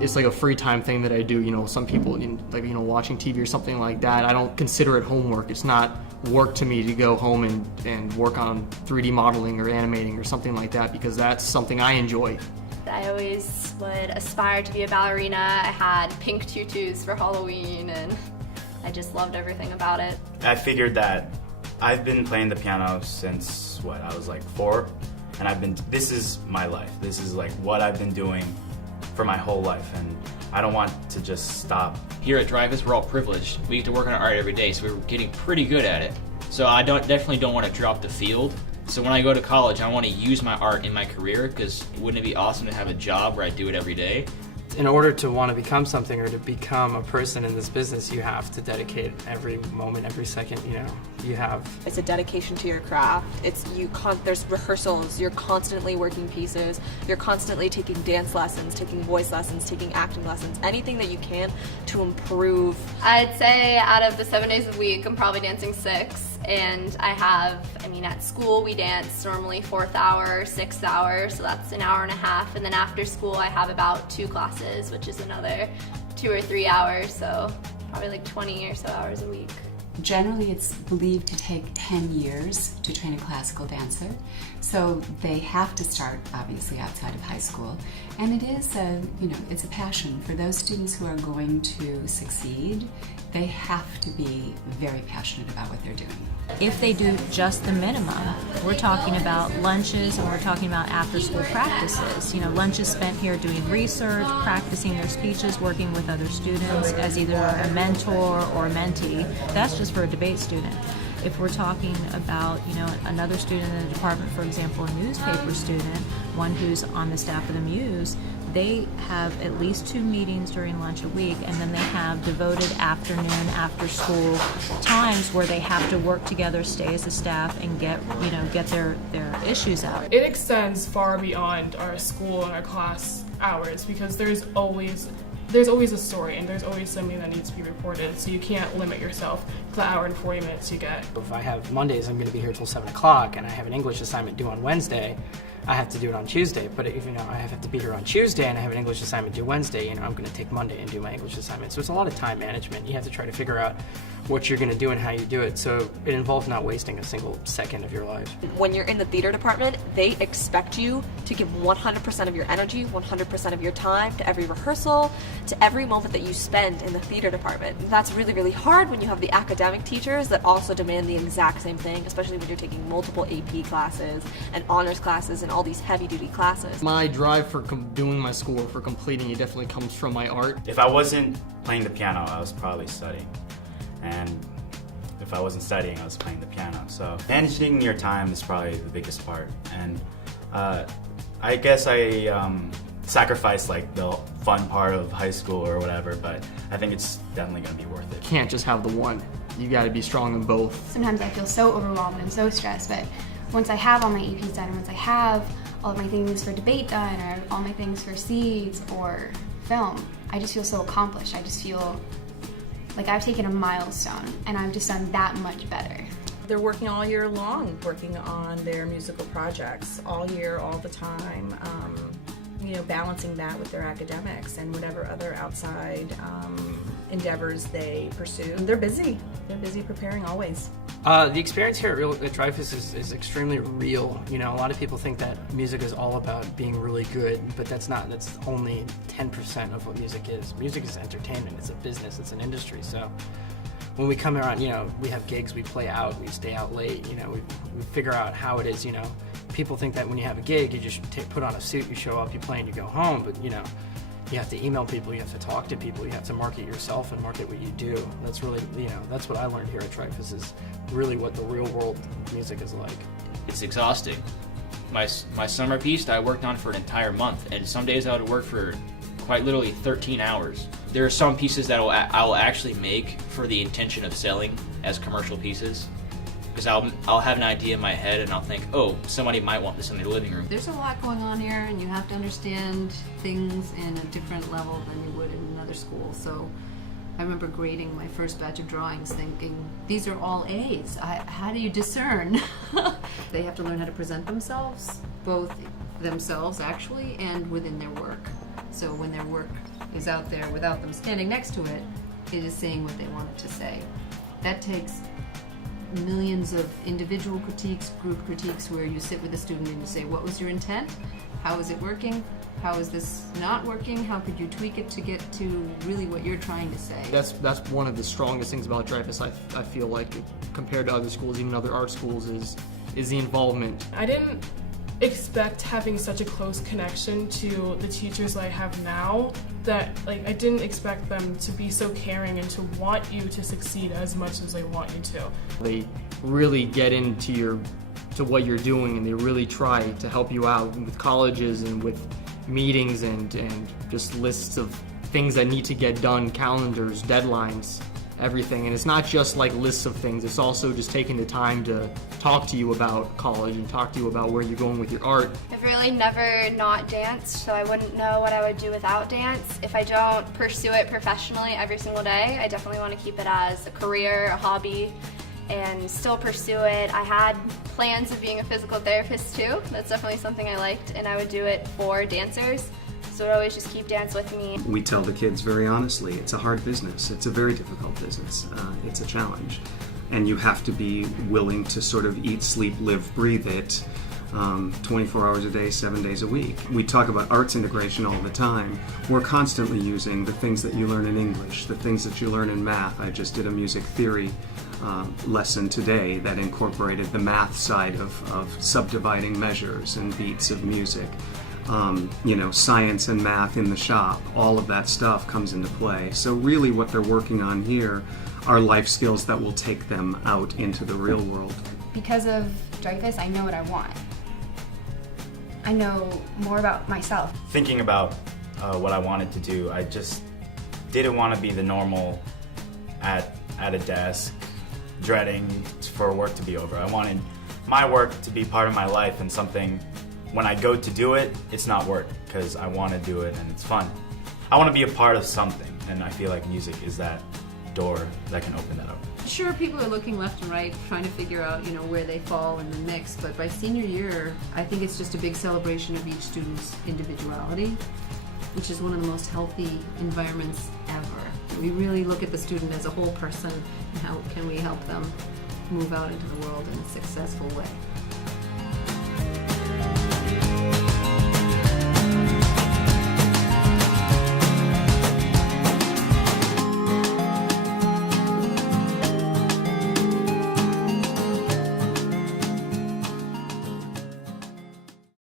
It's like a free time thing that I do. You know, some people, like, watching TV or something like that, I don't consider it homework. It's not work to me to go home and work on 3D modeling or animating or something like that, because that's something I enjoy. I always would aspire to be a ballerina. I had pink tutus for Halloween, and I just loved everything about it. I figured that I've been playing the piano since, I was like 4, and this is my life. This is like what I've been doing for my whole life, and I don't want to just stop. Here at Dreyfus, we're all privileged. We get to work on our art every day, so we're getting pretty good at it. So I definitely don't want to drop the field. So when I go to college, I want to use my art in my career, because wouldn't it be awesome to have a job where I do it every day? In order to want to become something or to become a person in this business, you have to dedicate every moment, every second, you have. It's a dedication to your craft. There's rehearsals, you're constantly working pieces, you're constantly taking dance lessons, taking voice lessons, taking acting lessons, anything that you can to improve. I'd say out of the 7 days a week, I'm probably dancing 6. And at school we dance normally 4th hour, 6th hour, so that's an hour and a half. And then after school I have about 2 classes, which is another 2 or 3 hours, so probably like 20 or so hours a week. Generally, it's believed to take 10 years to train a classical dancer, so they have to start obviously outside of high school. And it is it's a passion for those students who are going to succeed. They have to be very passionate about what they're doing. If they do just the minimum, we're talking about lunches and we're talking about after-school practices. Lunches spent here doing research, practicing their speeches, working with other students as either a mentor or a mentee. That's just for a debate student. If we're talking about, another student in the department, for example, a newspaper student, one who's on the staff of the Muse, they have at least 2 meetings during lunch a week, and then they have devoted afternoon, after school times where they have to work together, stay as a staff, and get their issues out. It extends far beyond our school and our class hours, because there's always a story and there's always something that needs to be reported, so you can't limit yourself to the hour and 40 minutes you get. If I have Mondays, I'm going to be here till 7 o'clock, and I have an English assignment due on Wednesday, I have to do it on Tuesday. But if I have to be here on Tuesday and I have an English assignment due Wednesday, I'm going to take Monday and do my English assignment. So it's a lot of time management. You have to try to figure out what you're going to do and how you do it. So it involves not wasting a single second of your life. When you're in the theater department, they expect you to give 100% of your energy, 100% of your time to every rehearsal, to every moment that you spend in the theater department. That's really, really hard when you have the academic teachers that also demand the exact same thing, especially when you're taking multiple AP classes and honors classes and all these heavy-duty classes. My drive for doing my schoolwork, for completing it, definitely comes from my art. If I wasn't playing the piano, I was probably studying. And if I wasn't studying, I was playing the piano. So managing your time is probably the biggest part. And I guess I sacrificed like the fun part of high school or whatever, but I think it's definitely going to be worth it. You can't just have the one. You got to be strong in both. Sometimes I feel so overwhelmed and so stressed, but once I have all my APs done, and once I have all of my things for debate done, or all my things for seeds or film, I just feel so accomplished. I just feel like I've taken a milestone and I've just done that much better. They're working all year long, working on their musical projects all year, all the time, balancing that with their academics and whatever other outside endeavors they pursue. They're busy. They're busy preparing always. The experience here at Dreyfus is extremely real. A lot of people think that music is all about being really good, but that's not. That's only 10% of what music is. Music is entertainment. It's a business. It's an industry. So when we come around, we have gigs, we play out, we stay out late, we figure out how it is, People think that when you have a gig, you just put on a suit, you show up, you play, and you go home, but, you have to email people, you have to talk to people, you have to market yourself and market what you do. That's really, that's what I learned here at Dreyfus, is really what the real world music is like. It's exhausting. My summer piece I worked on for an entire month, and some days I would work for quite literally 13 hours. There are some pieces that I will actually make for the intention of selling as commercial pieces, because I'll have an idea in my head and I'll think, oh, somebody might want this in their living room. There's a lot going on here, and you have to understand things in a different level than you would in another school. So I remember grading my first batch of drawings thinking, these are all A's. How do you discern? They have to learn how to present themselves, both themselves actually and within their work. So when their work is out there without them standing next to it, it is saying what they want it to say. That takes millions of individual critiques, group critiques, where you sit with a student and you say, what was your intent? How is it working? How is this not working? How could you tweak it to get to really what you're trying to say? That's one of the strongest things about Dreyfus, I feel like, compared to other schools, even other art schools, is the involvement. I didn't expect having such a close connection to the teachers that I have now, that I didn't expect them to be so caring and to want you to succeed as much as they want you to. They really get into what you're doing, and they really try to help you out with colleges and with meetings and just lists of things that need to get done, calendars, deadlines, everything. And it's not just like lists of things, it's also just taking the time to talk to you about college and talk to you about where you're going with your art. I've really never not danced, so I wouldn't know what I would do without dance. If I don't pursue it professionally every single day, I definitely want to keep it as a career, a hobby, and still pursue it. I had plans of being a physical therapist too. That's definitely something I liked, and I would do it for dancers. So I would always just keep dance with me. We tell the kids very honestly, it's a hard business. It's a very difficult business. It's a challenge. And you have to be willing to sort of eat, sleep, live, breathe it 24 hours a day, 7 days a week. We talk about arts integration all the time. We're constantly using the things that you learn in English, the things that you learn in math. I just did a music theory lesson today that incorporated the math side of subdividing measures and beats of music. Science and math in the shop, all of that stuff comes into play. So really what they're working on here are life skills that will take them out into the real world. Because of Dreyfus, I know what I want. I know more about myself. Thinking about what I wanted to do, I just didn't want to be the normal at a desk, dreading for work to be over. I wanted my work to be part of my life and something, when I go to do it, it's not work, because I want to do it and it's fun. I want to be a part of something, and I feel like music is that door that can open that up. Sure, people are looking left and right, trying to figure out, where they fall in the mix, but by senior year, I think it's just a big celebration of each student's individuality, which is one of the most healthy environments ever. We really look at the student as a whole person, and how can we help them move out into the world in a successful way.